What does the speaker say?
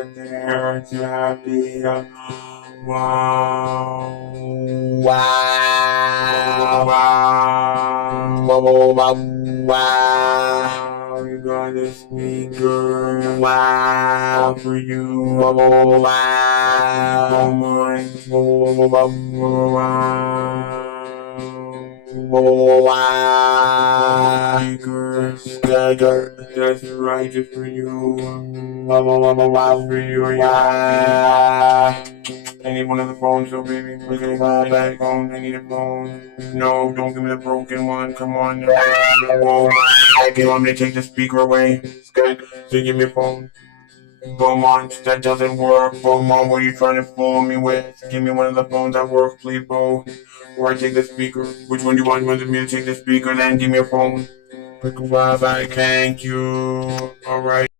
out there to happy. Wow. Wow. Wow. Wow. Wow. Wow. You got a speaker. Wow. For you. Wow. Wow. Oh my. Wow. Wow. Speaker. That's right, just for you. Wow. For you. Yeah. I need one of the phones, so baby, please give me my bad phone. I need a phone. No, don't give me the broken one. Come on. Oh my, you want me to take the speaker away? So give me a phone. Beaumont, that doesn't work. Beaumont, what are you trying to fool me with? Give me one of the phones that works, please, Bo. Or I take the speaker. Which one do you want? You want me to take the speaker, then give me a phone? Thank you. Alright.